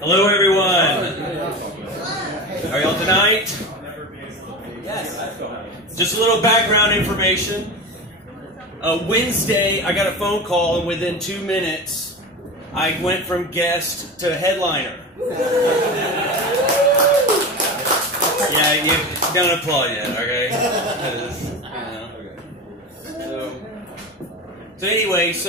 Hello, everyone. Are y'all tonight? Yes. Just a little background information. Wednesday, I got a phone call, and within 2 minutes, I went from guest to headliner. Yeah, you don't applaud yet, okay? So anyway, it's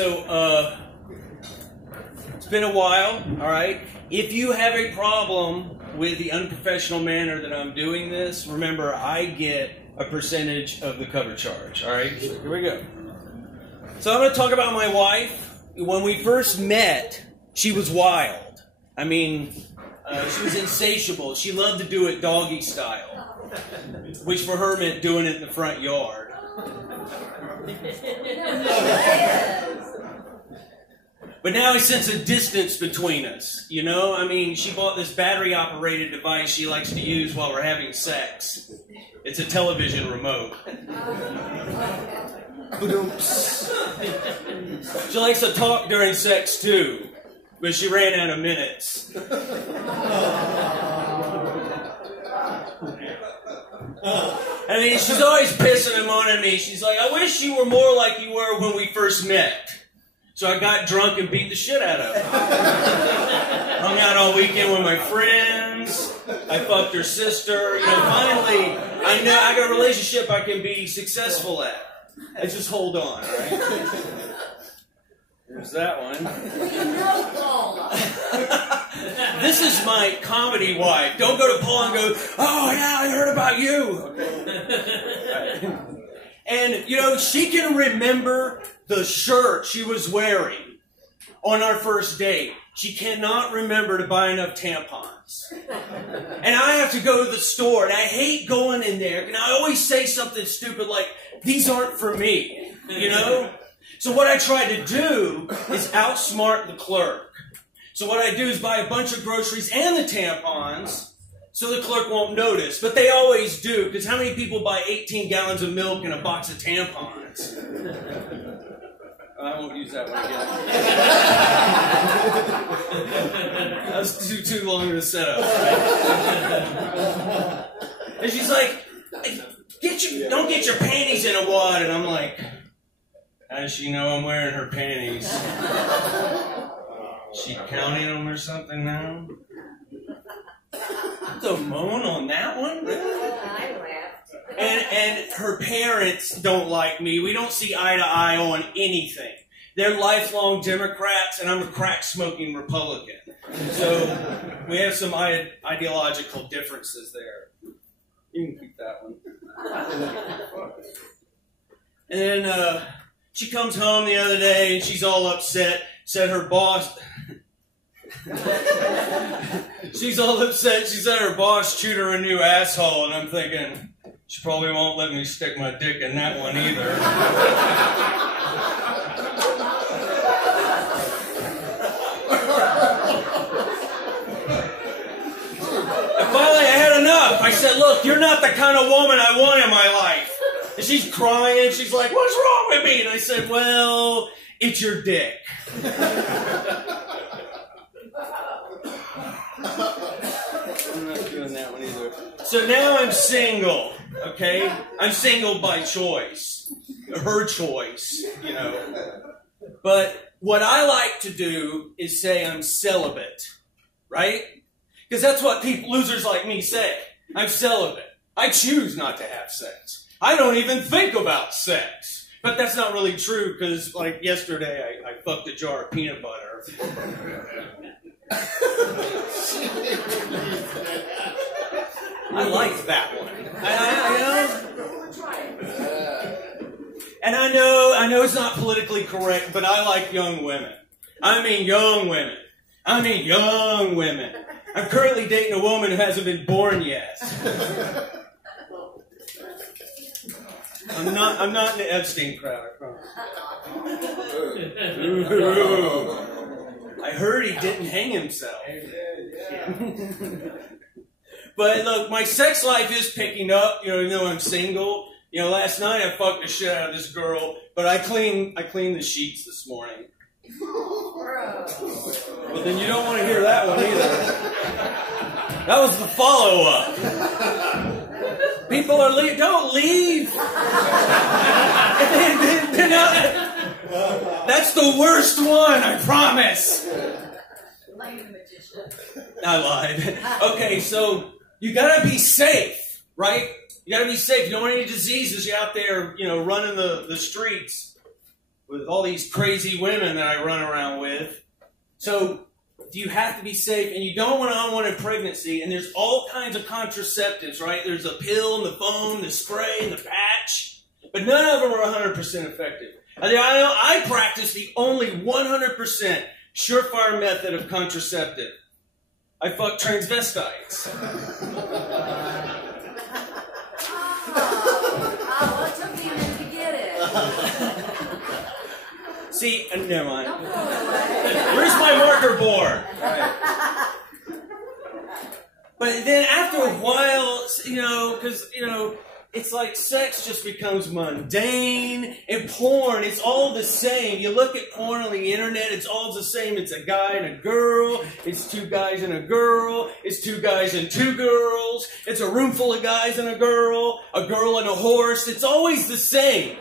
been a while, all right? If you have a problem with the unprofessional manner that I'm doing this, remember, I get a percentage of the cover charge, all right? So here we go. So I'm going to talk about my wife. When we first met, she was wild. I mean, she was insatiable. She loved to do it doggy style, which for her meant doing it in the front yard. But now I sense a distance between us, you know? I mean, she bought this battery-operated device she likes to use while we're having sex. It's a television remote. She likes to talk during sex, too, but she ran out of minutes. I mean, she's always pissing and moaning at me. She's like, I wish you were more like you were when we first met. So I got drunk and beat the shit out of her. Hung out all weekend with my friends. I fucked her sister. You know, finally, I know I got a relationship I can be successful at. I just hold on, all right? There's that one. This is my comedy wife. Don't go to Paul and go, oh, yeah, I heard about you. And, you know, she can remember the shirt she was wearing on our first date. She cannot remember to buy enough tampons. And I have to go to the store, and I hate going in there, and I always say something stupid like, these aren't for me, you know? So what I try to do is outsmart the clerk. So what I do is buy a bunch of groceries and the tampons, so the clerk won't notice. But they always do, because how many people buy 18 gallons of milk and a box of tampons? I won't use that one again. That was too long of a setup. And she's like, don't get your panties in a wad. And I'm like, how does she know I'm wearing her panties? She counting them or something now? The moan on that one? I laughed. And her parents don't like me. We don't see eye to eye on anything. They're lifelong Democrats, and I'm a crack-smoking Republican. So we have some ideological differences there. You can keep that one. And then she comes home the other day, and she's all upset. Said her boss... She's all upset. She said her boss chewed her a new asshole, and I'm thinking, she probably won't let me stick my dick in that one either. And finally, I had enough. I said, look, you're not the kind of woman I want in my life. And she's crying. She's like, what's wrong with me? And I said, well, it's your dick. I'm not doing that one either. So now I'm single, okay? I'm single by choice. Her choice, you know. But what I like to do is say I'm celibate, right? Because that's what losers like me say. I'm celibate. I choose not to have sex. I don't even think about sex. But that's not really true because, like, yesterday I fucked a jar of peanut butter. I like that one. And I know it's not politically correct, but I like young women. I mean young women. I'm currently dating a woman who hasn't been born yet. I'm not in the Epstein crowd, I promise. I heard he didn't hang himself. But look, my sex life is picking up. You know, I'm single. You know, last night I fucked the shit out of this girl, but I cleaned the sheets this morning. Well, then you don't want to hear that one either. That was the follow-up. People are leaving. Don't leave. That's the worst one, I promise. I lied. Okay, so you gotta be safe, right? You gotta be safe. You don't want any diseases. You're out there, you know, running the streets with all these crazy women that I run around with. So you have to be safe, and you don't want an unwanted pregnancy. And there's all kinds of contraceptives, right? There's a pill, and the foam, the spray, and the patch. But none of them are 100% effective. I practice the only 100% surefire method of contraceptive. I fuck transvestites. Well, it took me a minute to get it. See, never mind. Where's my marker board? Right. But then after a while, you know, because, you know, it's like sex just becomes mundane, and porn, it's all the same. You look at porn on the internet, it's all the same. It's a guy and a girl, it's two guys and a girl, it's two guys and two girls, it's a room full of guys and a girl and a horse. It's always the same.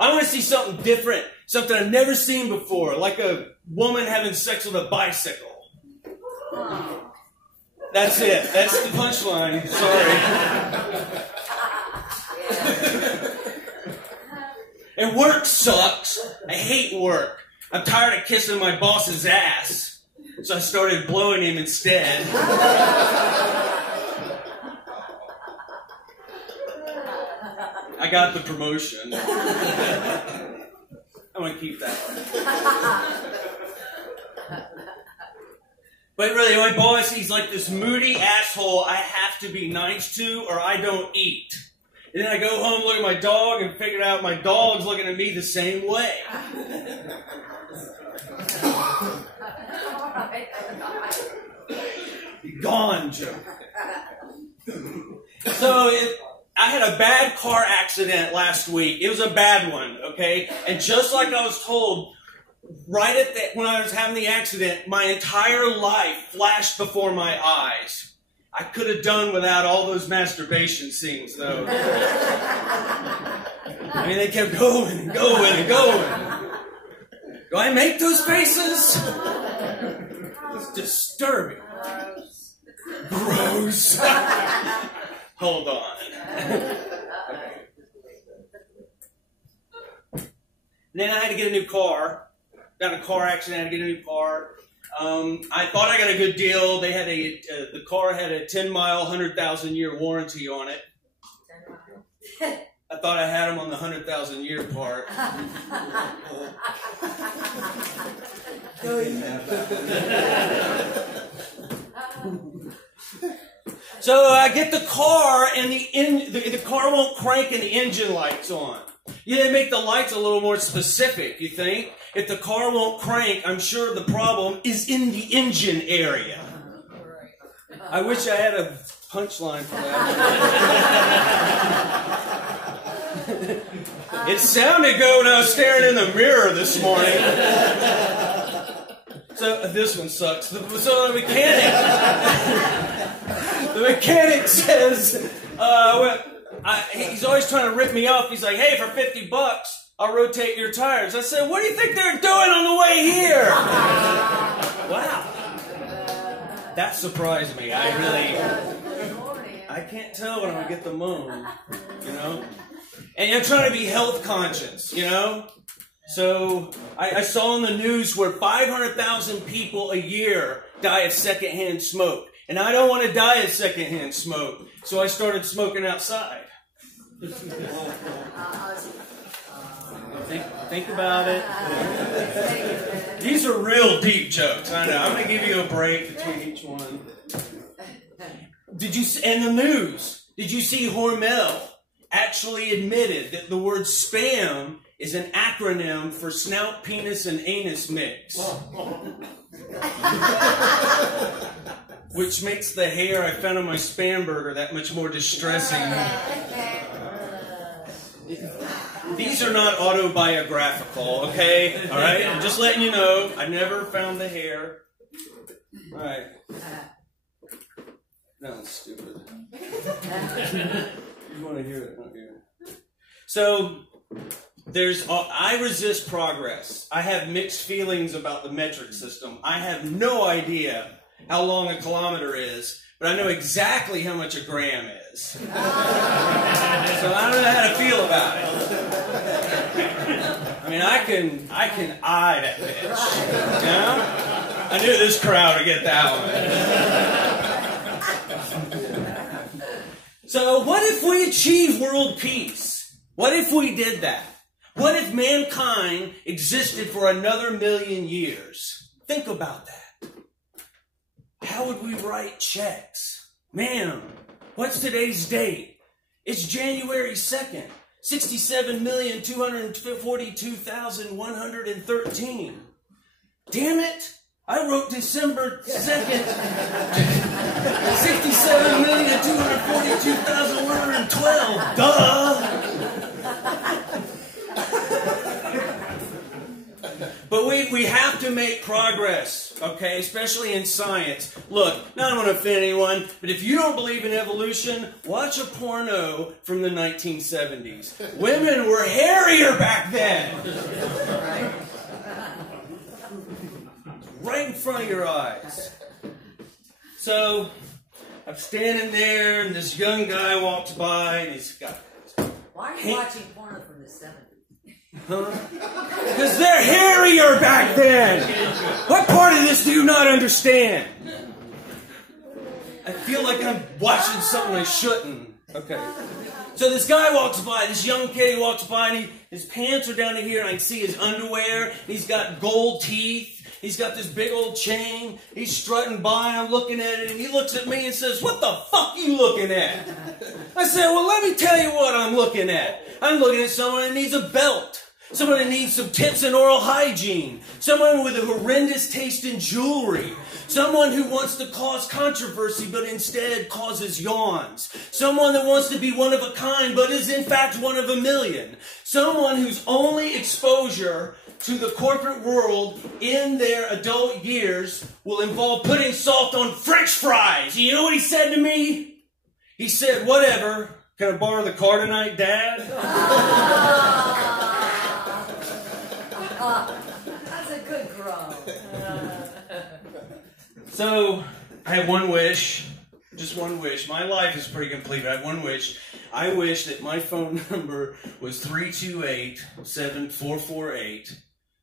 I want to see something different, something I've never seen before, like a woman having sex with a bicycle. That's it. That's the punchline. Sorry. And work sucks. I hate work. I'm tired of kissing my boss's ass. So I started blowing him instead. I got the promotion. I'm going to keep that one. But really, my boss, he's like this moody asshole I have to be nice to or I don't eat. And then I go home, look at my dog, and figure out my dog's looking at me the same way. Gone, Joe. So I had a bad car accident last week. It was a bad one, okay? And just like I was told, right at that, when I was having the accident, my entire life flashed before my eyes. I could have done without all those masturbation scenes, though. I mean, they kept going and going and going. Do I make those faces? It's disturbing. Gross. Hold on. Then I had to get a new car. Got in a car accident, I had to get a new car. I thought I got a good deal. They had the car had a 10-mile, 100,000-year warranty on it. I thought I had them on the 100,000-year part. So I get the car, and the car won't crank, and the engine light's on. Yeah, they make the lights a little more specific, you think? If the car won't crank, I'm sure the problem is in the engine area. I wish I had a punchline for that. It sounded good when I was staring in the mirror this morning. So this one sucks. So the mechanic says, he's always trying to rip me off. He's like, hey, for $50, I'll rotate your tires. I said, what do you think they're doing on the way here? Wow. That surprised me. I can't tell when I'm going to get the moon, you know? And I'm trying to be health conscious, you know? So I saw in the news where 500,000 people a year die of secondhand smoke. And I don't want to die of secondhand smoke. So I started smoking outside. Think about it. These are real deep jokes. I know. I'm going to give you a break between each one. And the news. Did you see Hormel actually admitted that the word spam is an acronym for snout, penis, and anus mix? Which makes the hair I found on my spam burger that much more distressing. These are not autobiographical, okay? All right? I'm just letting you know. I never found the hair. All right. No, it's stupid. You want to hear it? Not hear it. So, I resist progress. I have mixed feelings about the metric system. I have no idea how long a kilometer is, but I know exactly how much a gram is. So I don't know how to feel about it. I mean, I can eye that bitch. You know? I knew this crowd would get that one. So what if we achieve world peace? What if we did that? What if mankind existed for another 1,000,000 years? Think about that. How would we write checks? Man, what's today's date? It's January 2nd. 67,242,113. Damn it! I wrote December 2nd. 67,242,112. Duh! But we have to make progress, okay? Especially in science. Look, I don't want to offend anyone, but if you don't believe in evolution, watch a porno from the 1970s. Women were hairier back then. Right in front of your eyes. So, I'm standing there, and this young guy walks by, and he's got... Why are you watching porno from the 70s? Huh? Because they're hairier back then! What part of this do you not understand? I feel like I'm watching something I shouldn't. Okay. So this guy walks by, this young kid, he walks by, and his pants are down to here, and I can see his underwear. He's got gold teeth. He's got this big old chain. He's strutting by. I'm looking at it, and he looks at me and says, "What the fuck you looking at?" I said, "Well, let me tell you what I'm looking at. I'm looking at someone that needs a belt. Someone that needs some tips in oral hygiene. Someone with a horrendous taste in jewelry. Someone who wants to cause controversy but instead causes yawns. Someone that wants to be one of a kind but is in fact one of a million. Someone whose only exposure to the corporate world in their adult years will involve putting salt on French fries." You know what he said to me? He said, "Whatever. Can I borrow the car tonight, Dad?" That's a good grow. So, I have one wish. Just one wish. My life is pretty complete, but I have one wish. I wish that my phone number was 328-7448.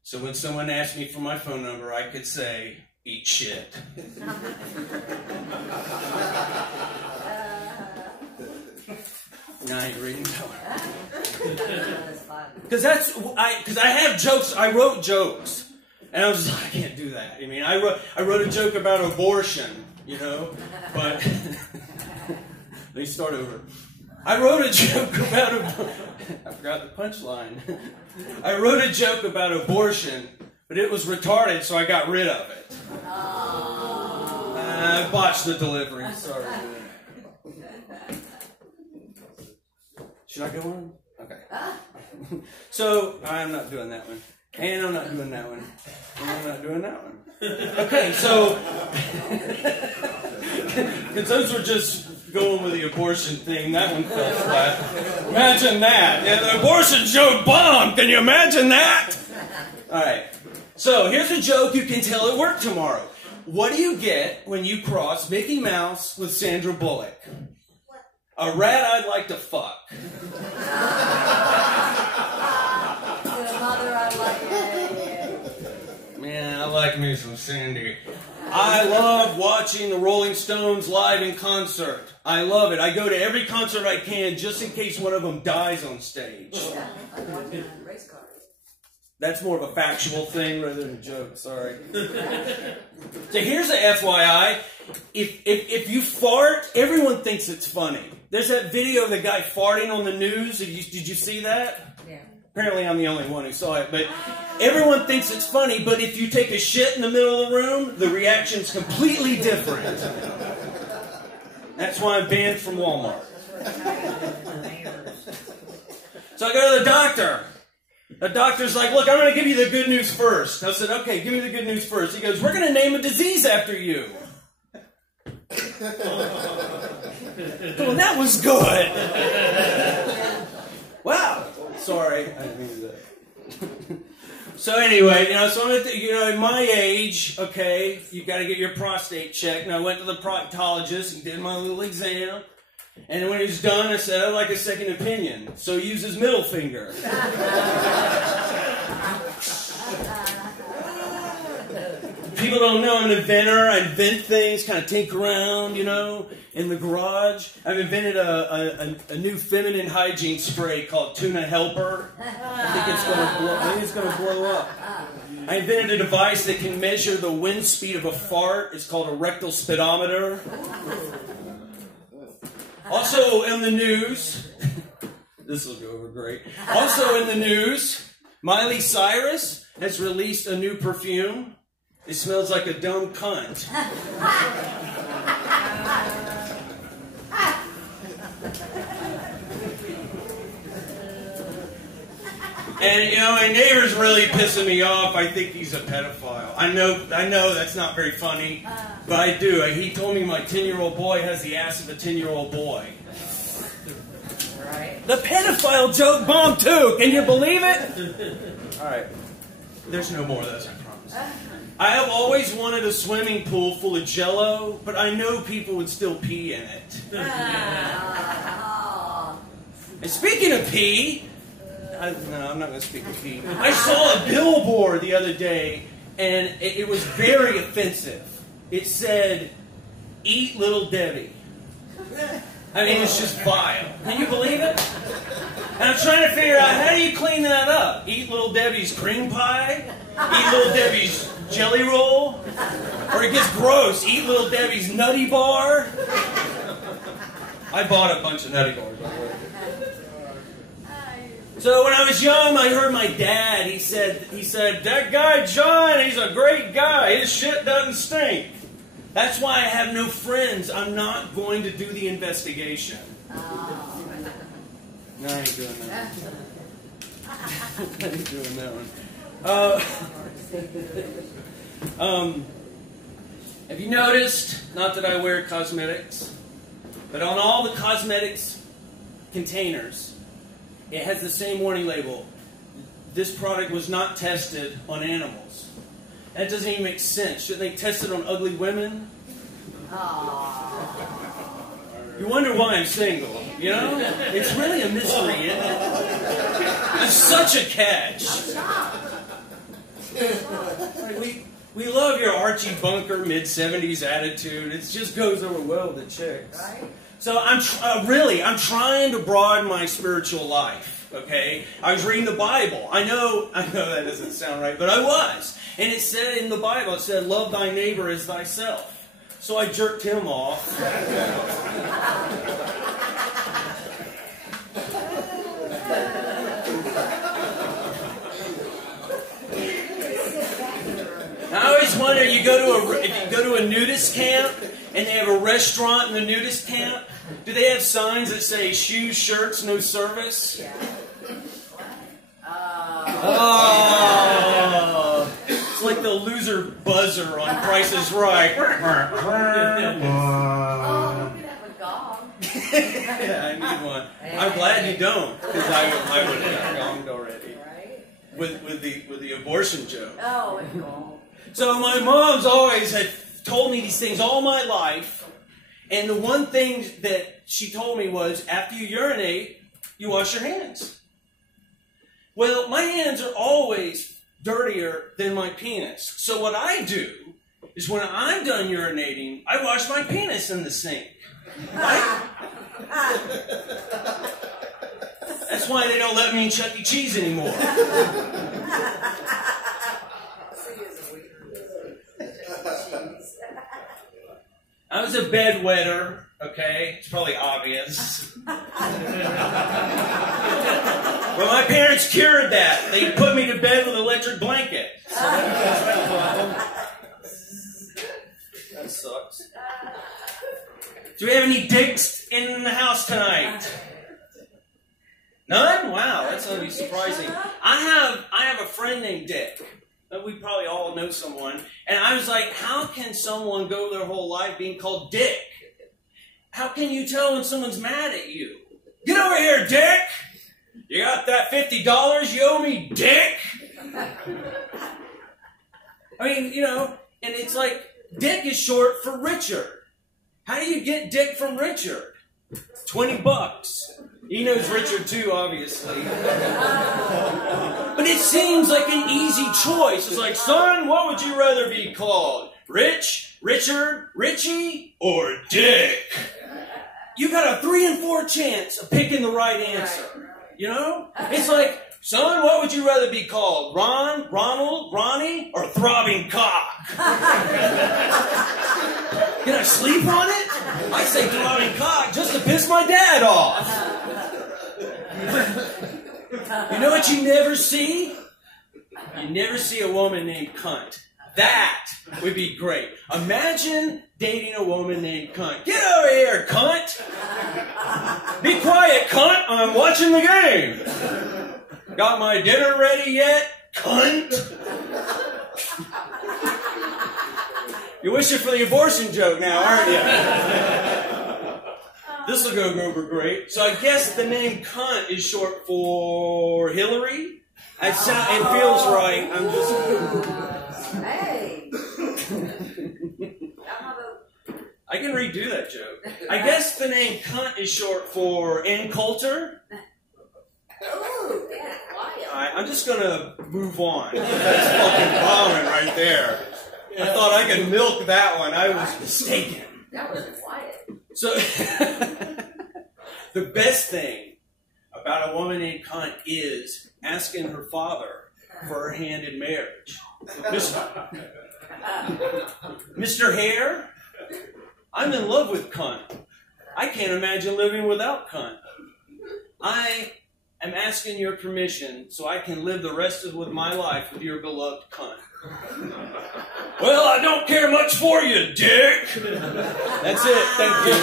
So when someone asked me for my phone number, I could say, "Eat shit." No, I ain't reading that one. Because I have jokes. I wrote jokes. And I was like, I can't do that. I mean, I wrote a joke about abortion, you know, but let me start over. I wrote a joke about I forgot the punchline. I wrote a joke about abortion, but it was retarded, so I got rid of it. I botched the delivery. Sorry. Should I go on? Okay. So, I'm not doing that one. And I'm not doing that one. And I'm not doing that one. Okay, so... Because those were just going with the abortion thing. That one fell flat. Imagine that. Yeah, the abortion joke bombed. Can you imagine that? All right. So, here's a joke you can tell at work tomorrow. What do you get when you cross Mickey Mouse with Sandra Bullock? A rat I'd like to fuck. Man, I like me some Sandy. I love watching the Rolling Stones live in concert. I love it. I go to every concert I can just in case one of them dies on stage. That's more of a factual thing rather than a joke, sorry. So here's a FYI. If you fart, everyone thinks it's funny. There's that video of the guy farting on the news. Did you see that? Yeah. Apparently I'm the only one who saw it. But everyone thinks it's funny, but if you take a shit in the middle of the room, the reaction's completely different. That's why I'm banned from Walmart. So I go to the doctor. The doctor's like, look, I'm going to give you the good news first. I said, okay, give me the good news first. He goes, we're going to name a disease after you. Well, that was good. Wow. Sorry. I didn't mean to do that. So anyway, so I'm at my age, okay, you got to get your prostate checked. And I went to the proctologist and did my little exam. And when he was done, I said, I'd like a second opinion. So he used his middle finger. People don't know I'm an inventor. I invent things, kind of tinker around, in the garage. I've invented a new feminine hygiene spray called Tuna Helper. I think it's going to blow up. I invented a device that can measure the wind speed of a fart. It's called a rectal speedometer. Also in the news, this will go over great. Also in the news, Miley Cyrus has released a new perfume. It smells like a dumb cunt. And my neighbor's really pissing me off. I think he's a pedophile. I know that's not very funny, but I do. He told me my 10-year-old boy has the ass of a 10-year-old boy. Right. The pedophile joke bombed too. Can you believe it? All right. There's no more of those, I promise. I have always wanted a swimming pool full of Jell-O, but I know people would still pee in it. And speaking of pee, no, I'm not going to speak of pee. I saw a billboard the other day, and it was very offensive. It said, "Eat Little Debbie." I mean, it's just vile. Can you believe it? And I'm trying to figure out, how do you clean that up? Eat Little Debbie's cream pie? Eat Little Debbie's jelly roll? Or it gets gross. Eat Little Debbie's nutty bar? I bought a bunch of nutty bars, by the way. So when I was young, I heard my dad, he said, that guy John, he's a great guy. His shit doesn't stink. That's why I have no friends. I'm not going to do the investigation. Oh. No, I ain't doing that. I ain't doing that one. Have you noticed, not that I wear cosmetics, but on all the cosmetics containers, it has the same warning label. This product was not tested on animals. That doesn't even make sense. Shouldn't they test it on ugly women? You wonder why I'm single, It's really a mystery, isn't it? It's such a catch. We love your Archie Bunker mid-70s attitude. It just goes over well with the chicks. Right. So I'm trying to broaden my spiritual life, okay? I was reading the Bible. I know that doesn't sound right, but I was. And it said in the Bible, it said, love thy neighbor as thyself. So I jerked him off. I always wonder, if you go to a nudist camp and they have a restaurant in the nudist camp, do they have signs that say shoes, shirts, no service? Yeah. Oh, it's like the loser buzzer on Price is Right. Oh, we could have a gong. Yeah, I need one. I'm glad you don't, because I would have gonged already. Right? With the abortion joke. Oh, it's gong. So my mom's always had told me these things all my life, and the one thing that she told me was, after you urinate, you wash your hands. Well, my hands are always dirtier than my penis. So what I do is when I'm done urinating, I wash my penis in the sink. Right? That's why they don't let me in Chuck E. Cheese anymore. I was a bedwetter, okay? It's probably obvious. But my parents cured that. They put me to bed with an electric blanket. So that's my problem. That sucks. Do we have any dicks in the house tonight? None? Wow, friend named Dick. We probably all know someone. And I was like, how can someone go their whole life being called Dick? How can you tell when someone's mad at you? Get over here, Dick! You got that $50 you owe me, Dick? I mean, you know, and it's like, Dick is short for Richard. How do you get Dick from Richard? $20. He knows Richard too, obviously. But it seems like an easy choice. It's like, son, what would you rather be called? Rich, Richard, Richie, or Dick? You got a 3 in 4 chance of picking the right answer. You know? It's like, son, what would you rather be called? Ron, Ronald, Ronnie, or Throbbing Cock? Can I sleep on it? I say Throbbing Cock just to piss my dad off. You know what you never see? You never see a woman named Cunt. That would be great. Imagine dating a woman named Cunt. Get over here, Cunt! Be quiet, Cunt! I'm watching the game! Got my dinner ready yet, Cunt? You're wishing for the abortion joke now, aren't you? This will go over great. So I guess the name Cunt is short for Hillary. It feels right. I'm just... Hey. I can redo that joke. I guess the name Cunt is short for Ann Coulter. Ooh, that's wild. Alright, I'm just gonna move on. That's fucking bombing right there. I thought I could milk that one. I was mistaken. That was quiet. So, the best thing about a woman named Cunt is asking her father for her hand in marriage. Mr. Hare, I'm in love with Cunt. I can't imagine living without Cunt. I am asking your permission so I can live the rest of my life with your beloved Cunt. Well, I don't care much for you, Dick. That's it. Thank you.